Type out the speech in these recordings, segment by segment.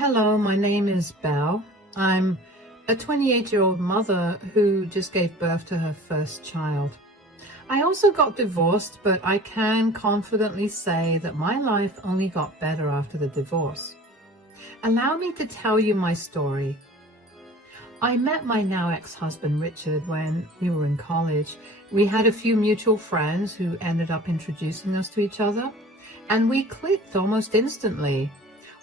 Hello, my name is Belle. I'm a 28-year-old mother who just gave birth to her first child. I also got divorced, but I can confidently say that my life only got better after the divorce. Allow me to tell you my story. I met my now ex-husband Richard when we were in college. We had a few mutual friends who ended up introducing us to each other, and we clicked almost instantly.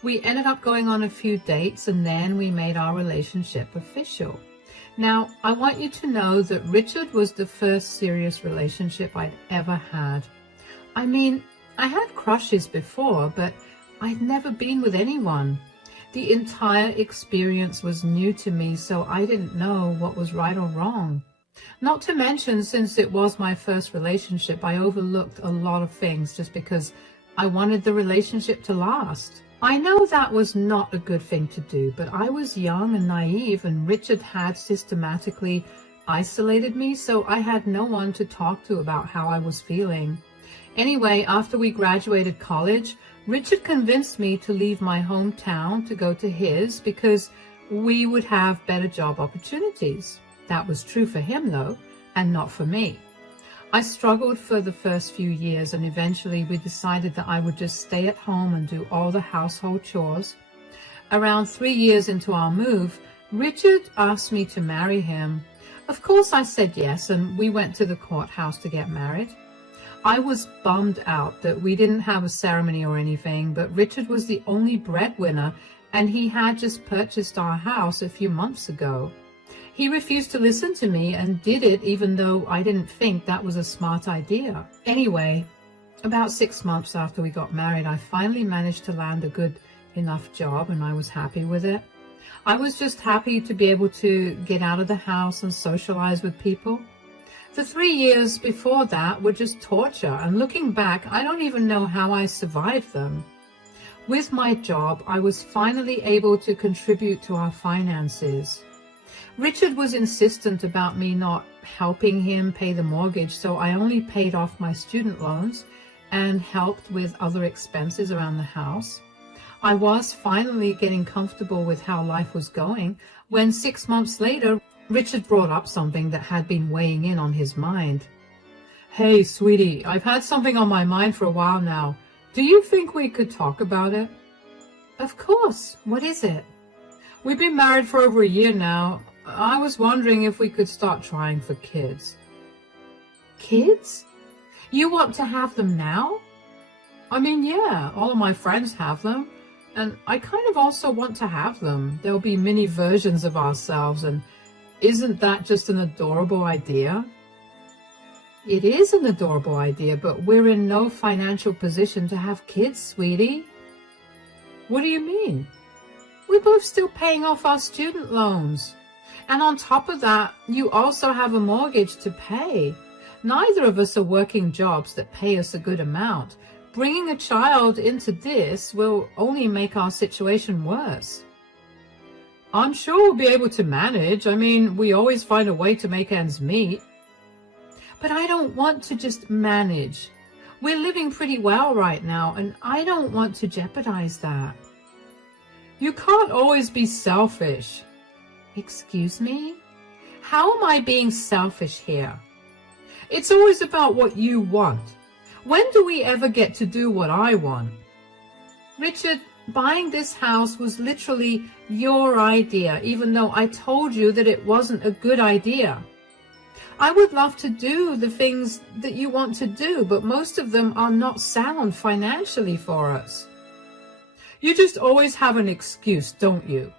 We ended up going on a few dates, and then we made our relationship official. Now, I want you to know that Richard was the first serious relationship I'd ever had. I mean, I had crushes before, but I'd never been with anyone. The entire experience was new to me, so I didn't know what was right or wrong. Not to mention, since it was my first relationship, I overlooked a lot of things just because I wanted the relationship to last. I know that was not a good thing to do, but I was young and naive, and Richard had systematically isolated me, so I had no one to talk to about how I was feeling. Anyway, after we graduated college, Richard convinced me to leave my hometown to go to his because we would have better job opportunities. That was true for him, though, and not for me. I struggled for the first few years, and eventually we decided that I would just stay at home and do all the household chores. Around 3 years into our move, Richard asked me to marry him. Of course I said yes, and we went to the courthouse to get married. I was bummed out that we didn't have a ceremony or anything, but Richard was the only breadwinner, and he had just purchased our house a few months ago. He refused to listen to me and did it even though I didn't think that was a smart idea. Anyway, about 6 months after we got married, I finally managed to land a good enough job, and I was happy with it. I was just happy to be able to get out of the house and socialize with people. The 3 years before that were just torture, and looking back, I don't even know how I survived them. With my job, I was finally able to contribute to our finances. Richard was insistent about me not helping him pay the mortgage, so I only paid off my student loans and helped with other expenses around the house. I was finally getting comfortable with how life was going when 6 months later, Richard brought up something that had been weighing in on his mind. "Hey, sweetie, I've had something on my mind for a while now. Do you think we could talk about it?" "Of course. What is it?" "We've been married for over a year now. I was wondering if we could start trying for kids." "Kids? You want to have them now?" "I mean, yeah, all of my friends have them, and I kind of also want to have them. There'll be mini versions of ourselves, and isn't that just an adorable idea?" "It is an adorable idea, but we're in no financial position to have kids, sweetie." "What do you mean?" "We're both still paying off our student loans. And on top of that, you also have a mortgage to pay. Neither of us are working jobs that pay us a good amount. Bringing a child into this will only make our situation worse." "I'm sure we'll be able to manage. I mean, we always find a way to make ends meet." "But I don't want to just manage. We're living pretty well right now, and I don't want to jeopardize that." "You can't always be selfish." "Excuse me? How am I being selfish here?" "It's always about what you want. When do we ever get to do what I want?" "Richard, buying this house was literally your idea, even though I told you that it wasn't a good idea. I would love to do the things that you want to do, but most of them are not sound financially for us." "You just always have an excuse, don't you?"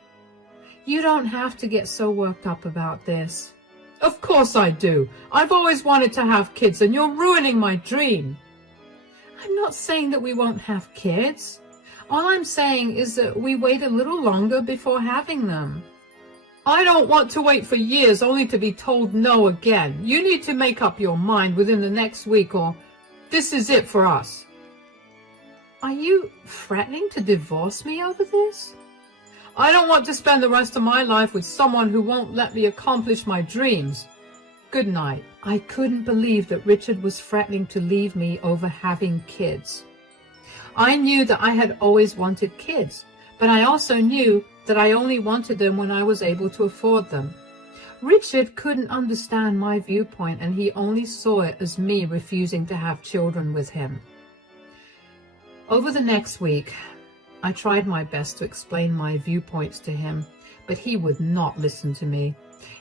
"You don't have to get so worked up about this." "Of course I do. I've always wanted to have kids, and you're ruining my dream." "I'm not saying that we won't have kids. All I'm saying is that we wait a little longer before having them." "I don't want to wait for years only to be told no again. You need to make up your mind within the next week, or this is it for us." "Are you threatening to divorce me over this?" "I don't want to spend the rest of my life with someone who won't let me accomplish my dreams. Good night." I couldn't believe that Richard was threatening to leave me over having kids. I knew that I had always wanted kids, but I also knew that I only wanted them when I was able to afford them. Richard couldn't understand my viewpoint, and he only saw it as me refusing to have children with him. Over the next week, I tried my best to explain my viewpoints to him, but he would not listen to me.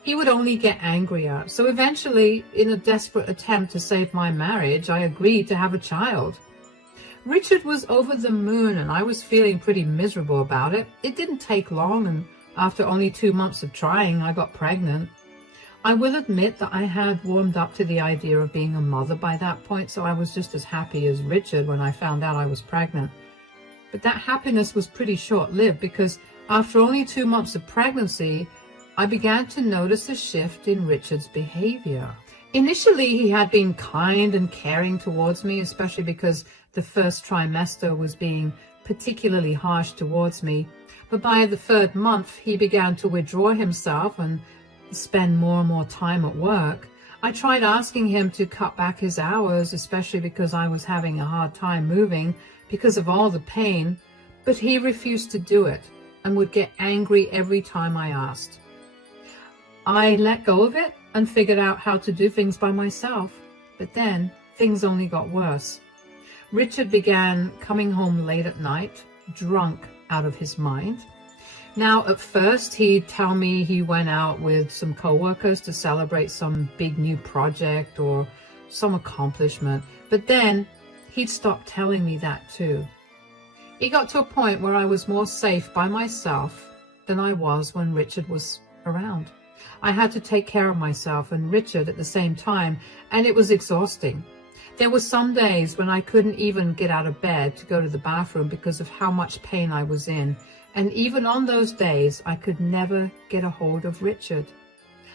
He would only get angrier. So eventually, in a desperate attempt to save my marriage, I agreed to have a child. Richard was over the moon, and I was feeling pretty miserable about it. It didn't take long, and after only 2 months of trying, I got pregnant. I will admit that I had warmed up to the idea of being a mother by that point, so I was just as happy as Richard when I found out I was pregnant. But that happiness was pretty short-lived, because after only 2 months of pregnancy, I began to notice a shift in Richard's behavior. Initially, he had been kind and caring towards me, especially because the first trimester was being particularly harsh towards me. But by the 3rd month, he began to withdraw himself and spend more and more time at work. I tried asking him to cut back his hours, especially because I was having a hard time moving because of all the pain, but he refused to do it and would get angry every time I asked. I let go of it and figured out how to do things by myself, but then things only got worse. Richard began coming home late at night, drunk out of his mind. Now, at first, he'd tell me he went out with some coworkers to celebrate some big new project or some accomplishment, but then he'd stop telling me that too. It got to a point where I was more safe by myself than I was when Richard was around. I had to take care of myself and Richard at the same time, and it was exhausting. There were some days when I couldn't even get out of bed to go to the bathroom because of how much pain I was in. And even on those days, I could never get a hold of Richard.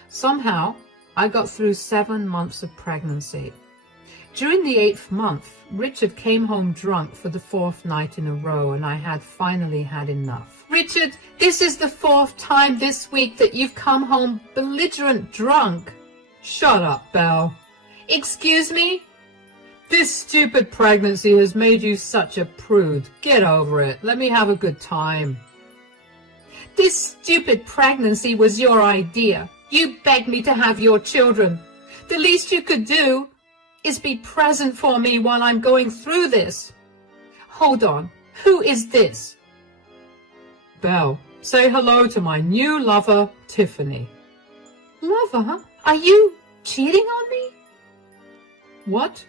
Somehow, I got through 7 months of pregnancy. During the 8th month, Richard came home drunk for the 4th night in a row, and I had finally had enough. Richard, this is the 4th time this week that you've come home belligerent drunk. Shut up, Belle. Excuse me? This stupid pregnancy has made you such a prude. Get over it. Let me have a good time. This stupid pregnancy was your idea. You begged me to have your children. The least you could do is be present for me while I'm going through this. Hold on. Who is this? Belle, say hello to my new lover, Tiffany. Lover? Are you cheating on me? What?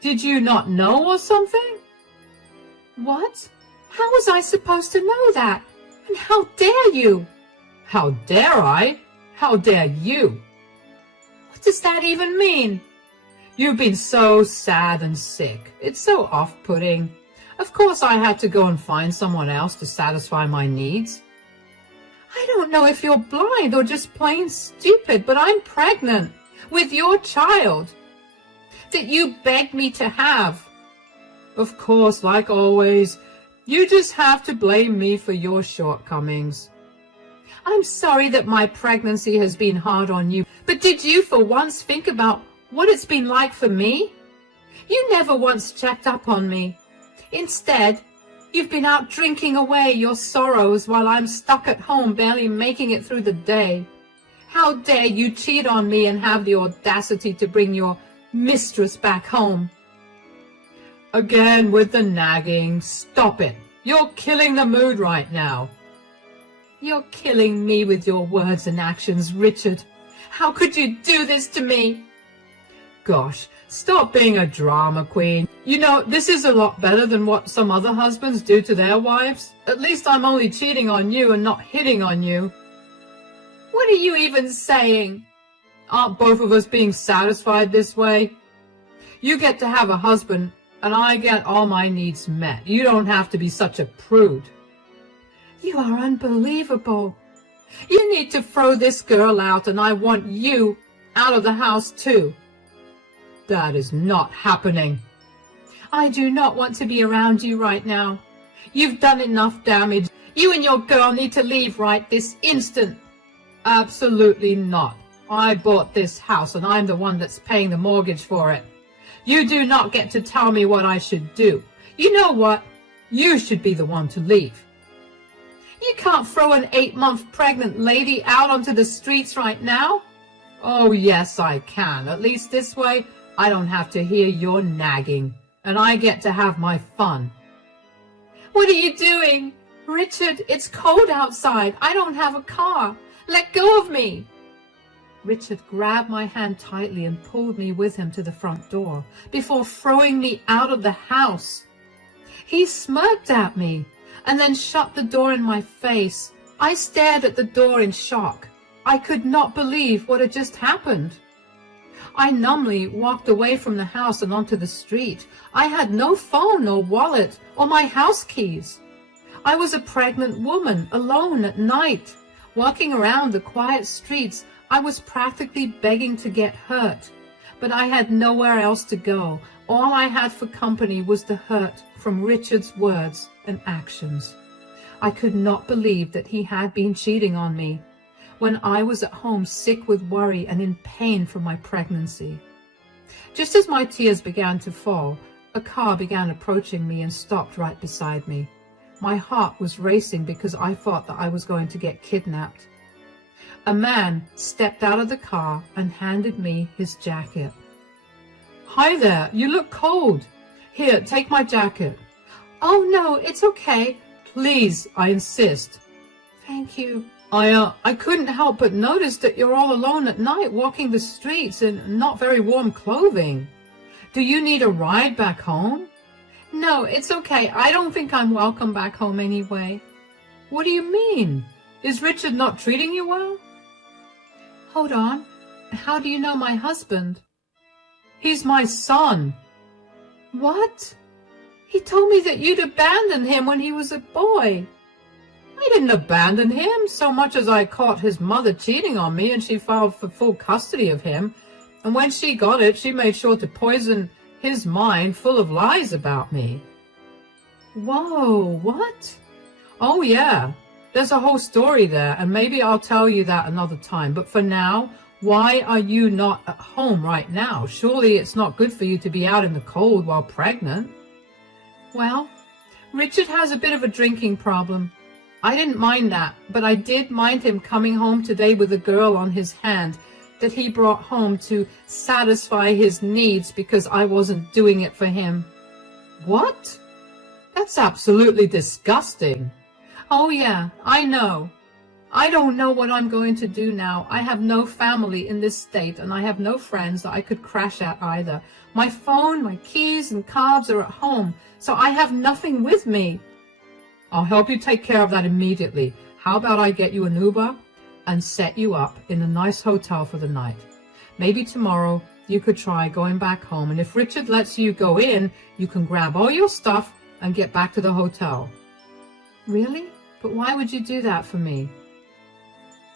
Did you not know or something? What? How was I supposed to know that? And how dare you? How dare I? How dare you? What does that even mean? You've been so sad and sick. It's so off-putting. Of course I had to go and find someone else to satisfy my needs. I don't know if you're blind or just plain stupid, but I'm pregnant with your child that you begged me to have. Of course, like always, you just have to blame me for your shortcomings. I'm sorry that my pregnancy has been hard on you, but did you for once think about what it's been like for me? You never once checked up on me. Instead, you've been out drinking away your sorrows while I'm stuck at home barely making it through the day. How dare you cheat on me and have the audacity to bring your mistress back home? Again with the nagging. Stop it. You're killing the mood right now. You're killing me with your words and actions, Richard. How could you do this to me? Gosh, stop being a drama queen. You know, this is a lot better than what some other husbands do to their wives. At least I'm only cheating on you and not hitting on you. What are you even saying? Aren't both of us being satisfied this way? You get to have a husband, and I get all my needs met. You don't have to be such a prude. You are unbelievable. You need to throw this girl out, and I want you out of the house too. That is not happening. I do not want to be around you right now. You've done enough damage. You and your girl need to leave right this instant. Absolutely not. I bought this house, and I'm the one that's paying the mortgage for it. You do not get to tell me what I should do. You know what? You should be the one to leave. You can't throw an 8-month pregnant lady out onto the streets right now. Oh, yes, I can. At least this way, I don't have to hear your nagging, and I get to have my fun. What are you doing? Richard, it's cold outside. I don't have a car. Let go of me. Richard grabbed my hand tightly and pulled me with him to the front door before throwing me out of the house. He smirked at me and then shut the door in my face. I stared at the door in shock. I could not believe what had just happened. I numbly walked away from the house and onto the street. I had no phone or wallet or my house keys. I was a pregnant woman, alone at night. Walking around the quiet streets, I was practically begging to get hurt. But I had nowhere else to go. All I had for company was the hurt from Richard's words and actions. I could not believe that he had been cheating on me when I was at home sick with worry and in pain from my pregnancy. Just as my tears began to fall, a car began approaching me and stopped right beside me. My heart was racing because I thought that I was going to get kidnapped. A man stepped out of the car and handed me his jacket. Hi there, you look cold. Here, take my jacket. Oh no, it's okay. Please, I insist. Thank you. I couldn't help but notice that you're all alone at night walking the streets in not very warm clothing. Do you need a ride back home? No, it's okay. I don't think I'm welcome back home anyway. What do you mean? Is Richard not treating you well? Hold on. How do you know my husband? He's my son. What? He told me that you'd abandoned him when he was a boy. I didn't abandon him so much as I caught his mother cheating on me and she filed for full custody of him. And when she got it, she made sure to poison his mind full of lies about me. Whoa, what? Oh yeah, there's a whole story there, and maybe I'll tell you that another time. But for now, why are you not at home right now? Surely it's not good for you to be out in the cold while pregnant. Well, Richard has a bit of a drinking problem. I didn't mind that, but I did mind him coming home today with a girl on his hand that he brought home to satisfy his needs because I wasn't doing it for him. What? That's absolutely disgusting. Oh yeah, I know. I don't know what I'm going to do now. I have no family in this state, and I have no friends that I could crash at either. My phone, my keys, and cards are at home, so I have nothing with me. I'll help you take care of that immediately. How about I get you an Uber and set you up in a nice hotel for the night? Maybe tomorrow you could try going back home, and if Richard lets you go in, you can grab all your stuff and get back to the hotel. Really? But why would you do that for me?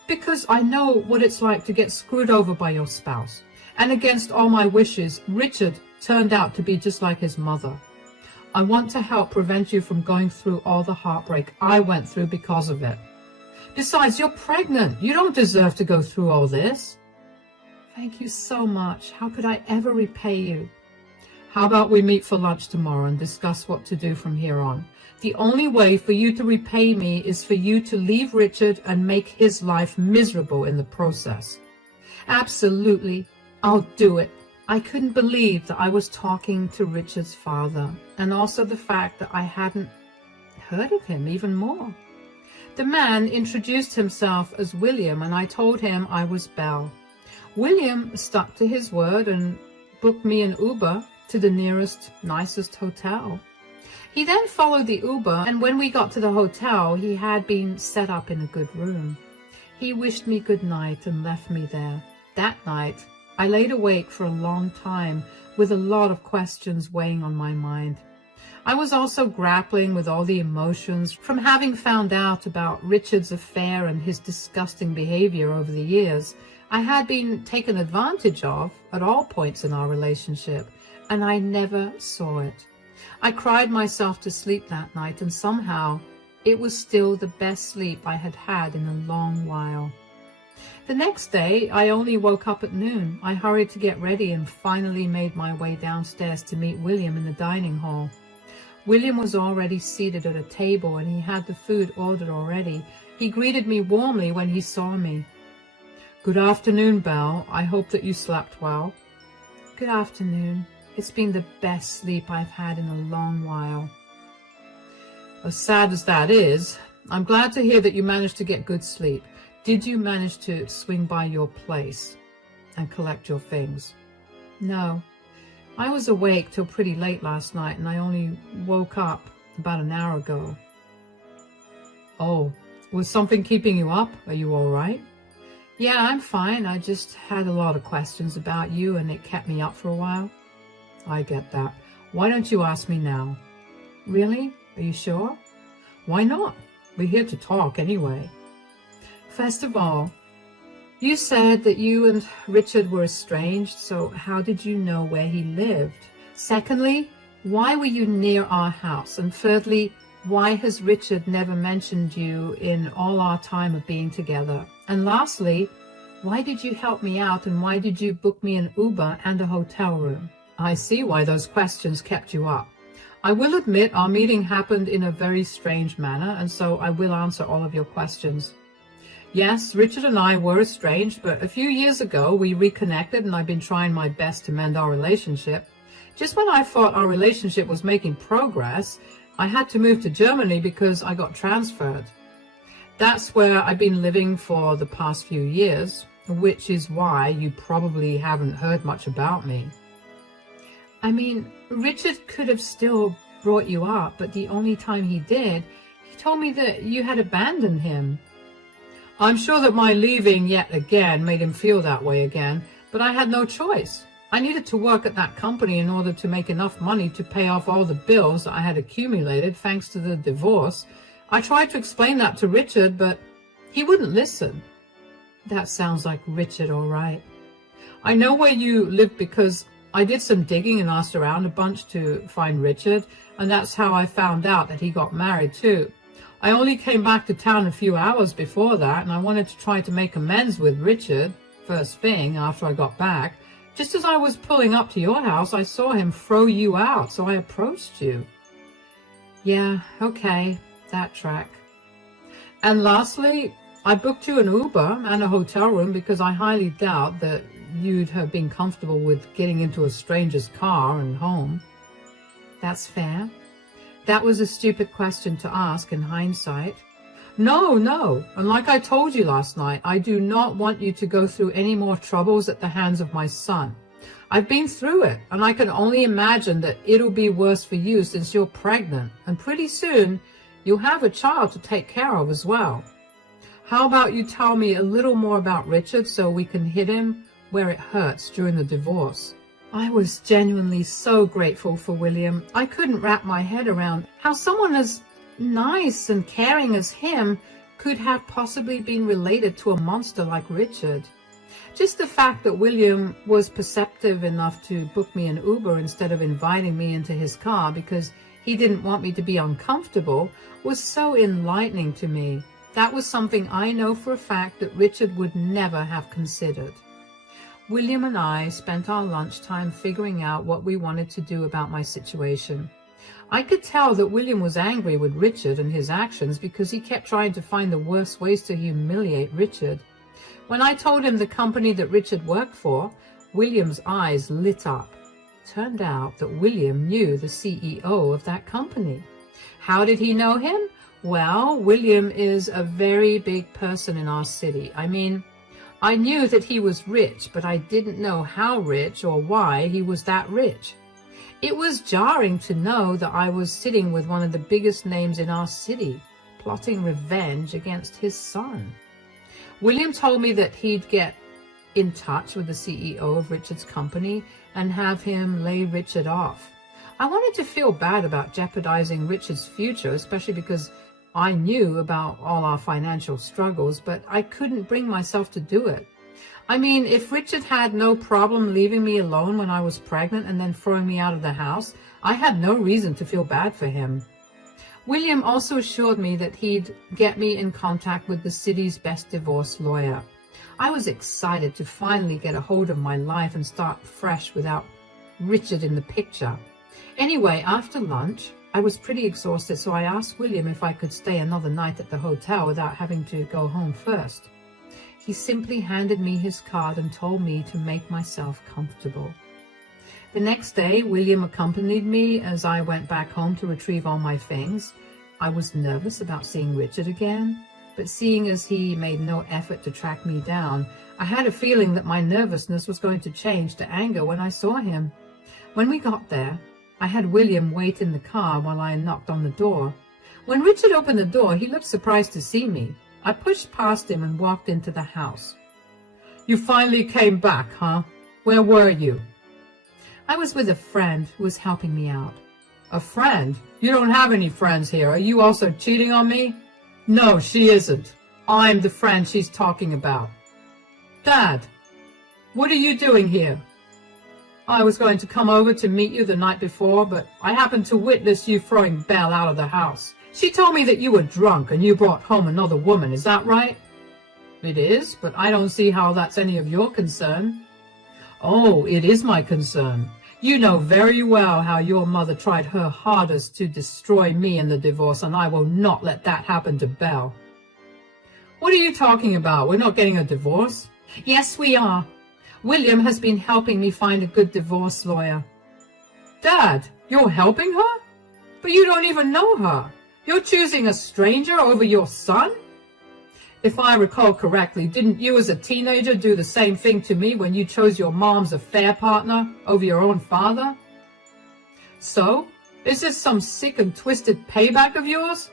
Because I know what it's like to get screwed over by your spouse. And against all my wishes, Richard turned out to be just like his mother. I want to help prevent you from going through all the heartbreak I went through because of it. Besides, you're pregnant. You don't deserve to go through all this. Thank you so much. How could I ever repay you? How about we meet for lunch tomorrow and discuss what to do from here on? The only way for you to repay me is for you to leave Richard and make his life miserable in the process. Absolutely. I'll do it. I couldn't believe that I was talking to Richard's father, and also the fact that I hadn't heard of him even more. The man introduced himself as William, and I told him I was Belle. William stuck to his word and booked me an Uber to the nearest, nicest hotel. He then followed the Uber, and when we got to the hotel, he had been set up in a good room. He wished me good night and left me there. That night, I laid awake for a long time with a lot of questions weighing on my mind. I was also grappling with all the emotions from having found out about Richard's affair and his disgusting behavior over the years. I had been taken advantage of at all points in our relationship, and I never saw it. I cried myself to sleep that night, and somehow it was still the best sleep I had had in a long while. The next day, I only woke up at noon. I hurried to get ready and finally made my way downstairs to meet William in the dining hall. William was already seated at a table and he had the food ordered already. He greeted me warmly when he saw me. "Good afternoon, Belle. I hope that you slept well." "Good afternoon. It's been the best sleep I've had in a long while." "As sad as that is, I'm glad to hear that you managed to get good sleep. Did you manage to swing by your place and collect your things?" "No. I was awake till pretty late last night and I only woke up about an hour ago." "Oh, was something keeping you up? Are you all right?" "Yeah, I'm fine. I just had a lot of questions about you and it kept me up for a while." "I get that. Why don't you ask me now?" "Really? Are you sure?" "Why not? We're here to talk anyway." "First of all, you said that you and Richard were estranged, so how did you know where he lived? Secondly, why were you near our house? And thirdly, why has Richard never mentioned you in all our time of being together? And lastly, why did you help me out and why did you book me an Uber and a hotel room?" "I see why those questions kept you up. I will admit our meeting happened in a very strange manner, and so I will answer all of your questions. Yes, Richard and I were estranged, but a few years ago we reconnected and I've been trying my best to mend our relationship. Just when I thought our relationship was making progress, I had to move to Germany because I got transferred. That's where I've been living for the past few years, which is why you probably haven't heard much about me." "I mean, Richard could have still brought you up, but the only time he did, he told me that you had abandoned him." "I'm sure that my leaving yet again made him feel that way again, but I had no choice. I needed to work at that company in order to make enough money to pay off all the bills that I had accumulated thanks to the divorce. I tried to explain that to Richard, but he wouldn't listen." "That sounds like Richard, all right." "I know where you live because I did some digging and asked around a bunch to find Richard, and that's how I found out that he got married too. I only came back to town a few hours before that, and I wanted to try to make amends with Richard first thing after I got back. Just as I was pulling up to your house, I saw him throw you out, so I approached you." "Yeah, okay, that track." "And lastly, I booked you an Uber and a hotel room because I highly doubt that you'd have been comfortable with getting into a stranger's car and home." "That's fair. That was a stupid question to ask in hindsight." No. And like I told you last night, I do not want you to go through any more troubles at the hands of my son. I've been through it, and I can only imagine that it'll be worse for you since you're pregnant, and pretty soon you'll have a child to take care of as well. How about you tell me a little more about Richard so we can hit him where it hurts during the divorce?" I was genuinely so grateful for William. I couldn't wrap my head around how someone as nice and caring as him could have possibly been related to a monster like Richard. Just the fact that William was perceptive enough to book me an Uber instead of inviting me into his car because he didn't want me to be uncomfortable was so enlightening to me. That was something I know for a fact that Richard would never have considered. William and I spent our lunchtime figuring out what we wanted to do about my situation. I could tell that William was angry with Richard and his actions because he kept trying to find the worst ways to humiliate Richard. When I told him the company that Richard worked for, William's eyes lit up. Turned out that William knew the CEO of that company. How did he know him? Well, William is a very big person in our city. I knew that he was rich, but I didn't know how rich or why he was that rich. It was jarring to know that I was sitting with one of the biggest names in our city, plotting revenge against his son. William told me that he'd get in touch with the CEO of Richard's company and have him lay Richard off. I wanted to feel bad about jeopardizing Richard's future, especially because I knew about all our financial struggles, but I couldn't bring myself to do it. If Richard had no problem leaving me alone when I was pregnant and then throwing me out of the house, I had no reason to feel bad for him. William also assured me that he'd get me in contact with the city's best divorce lawyer. I was excited to finally get a hold of my life and start fresh without Richard in the picture. Anyway, after lunch, I was pretty exhausted, so I asked William if I could stay another night at the hotel without having to go home first. He simply handed me his card and told me to make myself comfortable. The next day, William accompanied me as I went back home to retrieve all my things. I was nervous about seeing Richard again, but seeing as he made no effort to track me down, I had a feeling that my nervousness was going to change to anger when I saw him. When we got there, I had William wait in the car while I knocked on the door. When Richard opened the door, he looked surprised to see me. I pushed past him and walked into the house. "You finally came back, huh? Where were you?" "I was with a friend who was helping me out." "A friend? You don't have any friends here. Are you also cheating on me?" "No, she isn't. I'm the friend she's talking about." "Dad, what are you doing here?" "I was going to come over to meet you the night before, but I happened to witness you throwing Belle out of the house. She told me that you were drunk and you brought home another woman. Is that right?" "It is, but I don't see how that's any of your concern." "Oh, it is my concern. You know very well how your mother tried her hardest to destroy me in the divorce, and I will not let that happen to Belle." "What are you talking about? We're not getting a divorce." "Yes, we are. William has been helping me find a good divorce lawyer." "Dad, you're helping her? But you don't even know her. You're choosing a stranger over your son?" "If I recall correctly, didn't you as a teenager do the same thing to me when you chose your mom's affair partner over your own father?" "So, is this some sick and twisted payback of yours?"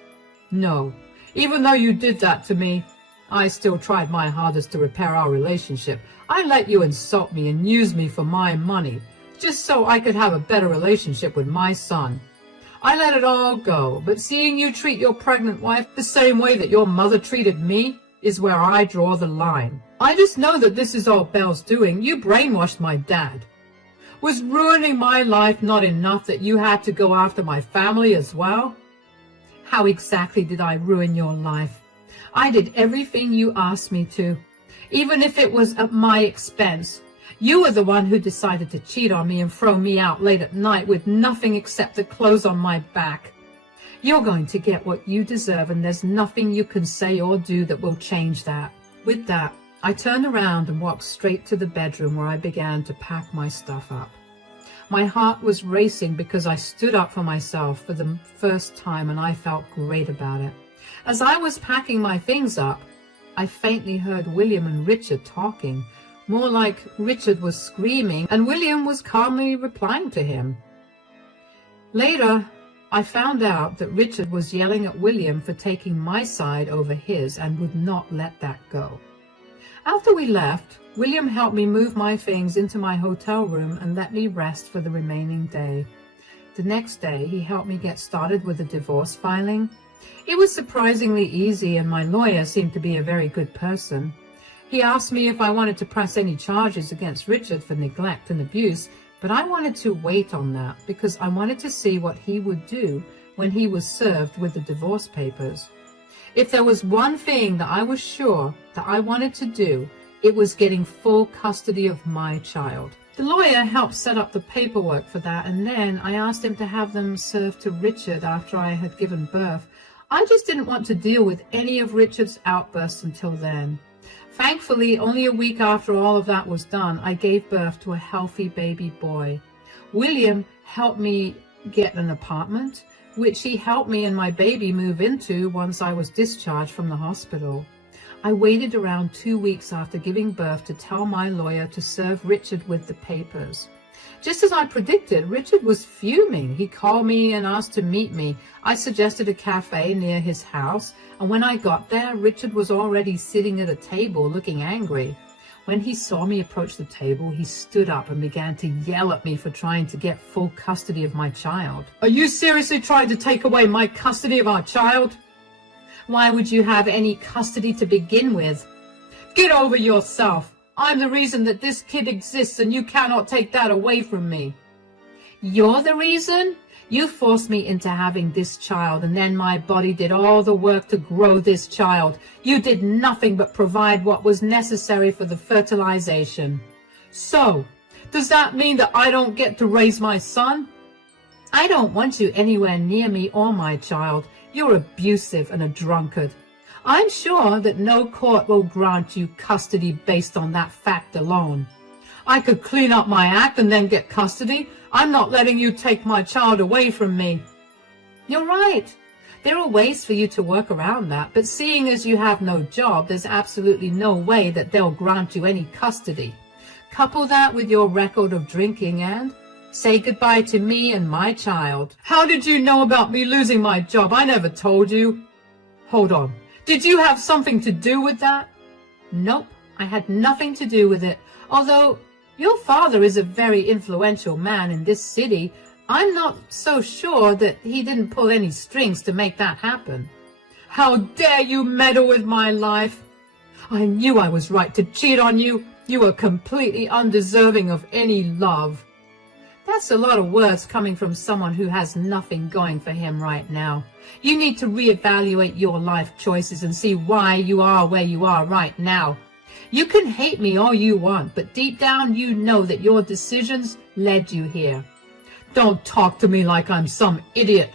"No. Even though you did that to me, I still tried my hardest to repair our relationship. I let you insult me and use me for my money, just so I could have a better relationship with my son. I let it all go, but seeing you treat your pregnant wife the same way that your mother treated me is where I draw the line. I just know that this is all Belle's doing. You brainwashed my dad. Was ruining my life not enough that you had to go after my family as well?" "How exactly did I ruin your life? I did everything you asked me to, even if it was at my expense. You were the one who decided to cheat on me and throw me out late at night with nothing except the clothes on my back. You're going to get what you deserve, and there's nothing you can say or do that will change that." With that, I turned around and walked straight to the bedroom where I began to pack my stuff up. My heart was racing because I stood up for myself for the first time, and I felt great about it. As I was packing my things up, I faintly heard William and Richard talking. More like Richard was screaming and William was calmly replying to him. Later, I found out that Richard was yelling at William for taking my side over his and would not let that go. After we left, William helped me move my things into my hotel room and let me rest for the remaining day. The next day, he helped me get started with the divorce filing. It was surprisingly easy, and my lawyer seemed to be a very good person. He asked me if I wanted to press any charges against Richard for neglect and abuse, but I wanted to wait on that because I wanted to see what he would do when he was served with the divorce papers. If there was one thing that I was sure that I wanted to do, it was getting full custody of my child. The lawyer helped set up the paperwork for that, and then I asked him to have them served to Richard after I had given birth. I just didn't want to deal with any of Richard's outbursts until then. Thankfully, only a week after all of that was done, I gave birth to a healthy baby boy. William helped me get an apartment, which he helped me and my baby move into once I was discharged from the hospital. I waited around 2 weeks after giving birth to tell my lawyer to serve Richard with the papers. Just as I predicted, Richard was fuming. He called me and asked to meet me. I suggested a cafe near his house, and when I got there, Richard was already sitting at a table looking angry. When he saw me approach the table, he stood up and began to yell at me for trying to get full custody of my child. "Are you seriously trying to take away my custody of our child?" "Why would you have any custody to begin with?" "Get over yourself. I'm the reason that this kid exists, and you cannot take that away from me." "You're the reason? You forced me into having this child, and then my body did all the work to grow this child. You did nothing but provide what was necessary for the fertilization. So, does that mean that I don't get to raise my son?" I don't want you anywhere near me or my child. You're abusive and a drunkard. I'm sure that no court will grant you custody based on that fact alone. I could clean up my act and then get custody. I'm not letting you take my child away from me. You're right. There are ways for you to work around that, but seeing as you have no job, there's absolutely no way that they'll grant you any custody. Couple that with your record of drinking and say goodbye to me and my child. How did you know about me losing my job? I never told you. Hold on. Did you have something to do with that? Nope, I had nothing to do with it. Although your father is a very influential man in this city, I'm not so sure that he didn't pull any strings to make that happen. How dare you meddle with my life? I knew I was right to cheat on you. You were completely undeserving of any love. That's a lot of words coming from someone who has nothing going for him right now. You need to reevaluate your life choices and see why you are where you are right now. You can hate me all you want, but deep down you know that your decisions led you here. Don't talk to me like I'm some idiot.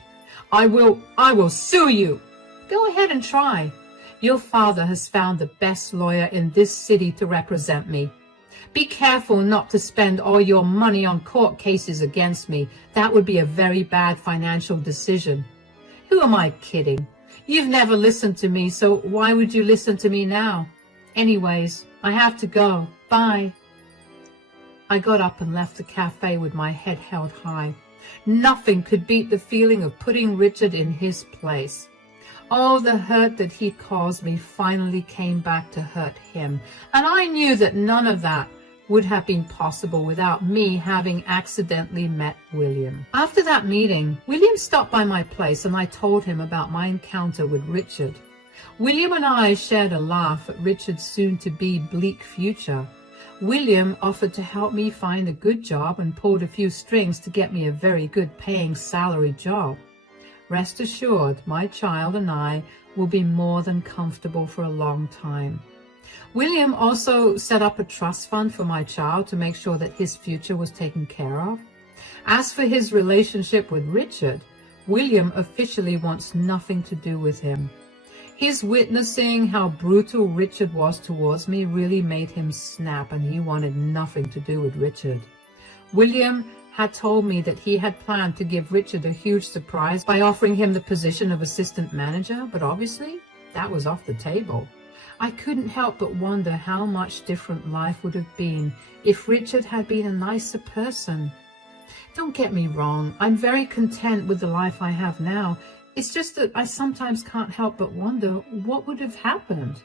I will sue you. Go ahead and try. Your father has found the best lawyer in this city to represent me. Be careful not to spend all your money on court cases against me. That would be a very bad financial decision. Who am I kidding? You've never listened to me, so why would you listen to me now? Anyways, I have to go. Bye. I got up and left the cafe with my head held high. Nothing could beat the feeling of putting Richard in his place. All the hurt that he'd caused me finally came back to hurt him, and I knew that none of that would have been possible without me having accidentally met William. After that meeting, William stopped by my place and I told him about my encounter with Richard. William and I shared a laugh at Richard's soon-to-be bleak future. William offered to help me find a good job and pulled a few strings to get me a very good paying salary job. Rest assured, my child and I will be more than comfortable for a long time. William also set up a trust fund for my child to make sure that his future was taken care of. As for his relationship with Richard, William officially wants nothing to do with him. His witnessing how brutal Richard was towards me really made him snap, and he wanted nothing to do with Richard. William had told me that he had planned to give Richard a huge surprise by offering him the position of assistant manager, but obviously that was off the table. I couldn't help but wonder how much different life would have been if Richard had been a nicer person. Don't get me wrong, I'm very content with the life I have now. It's just that I sometimes can't help but wonder what would have happened.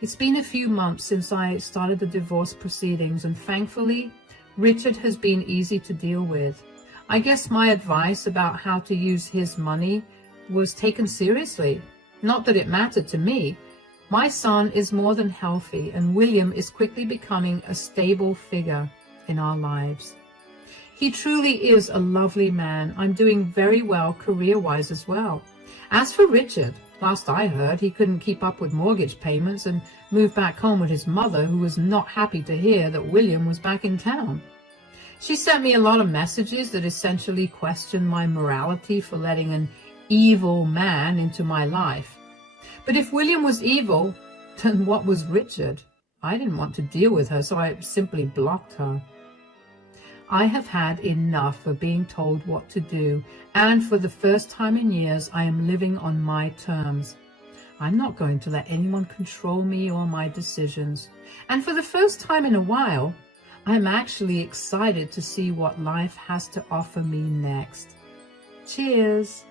It's been a few months since I started the divorce proceedings, and thankfully, Richard has been easy to deal with. I guess my advice about how to use his money was taken seriously. Not that it mattered to me. My son is more than healthy, and William is quickly becoming a stable figure in our lives. He truly is a lovely man. I'm doing very well career-wise as well. As for Richard, last I heard, he couldn't keep up with mortgage payments and moved back home with his mother, who was not happy to hear that William was back in town. She sent me a lot of messages that essentially questioned my morality for letting an evil man into my life. But if William was evil, then what was Richard? I didn't want to deal with her, so I simply blocked her. I have had enough of being told what to do, and for the first time in years, I am living on my terms. I'm not going to let anyone control me or my decisions. And for the first time in a while, I'm actually excited to see what life has to offer me next. Cheers!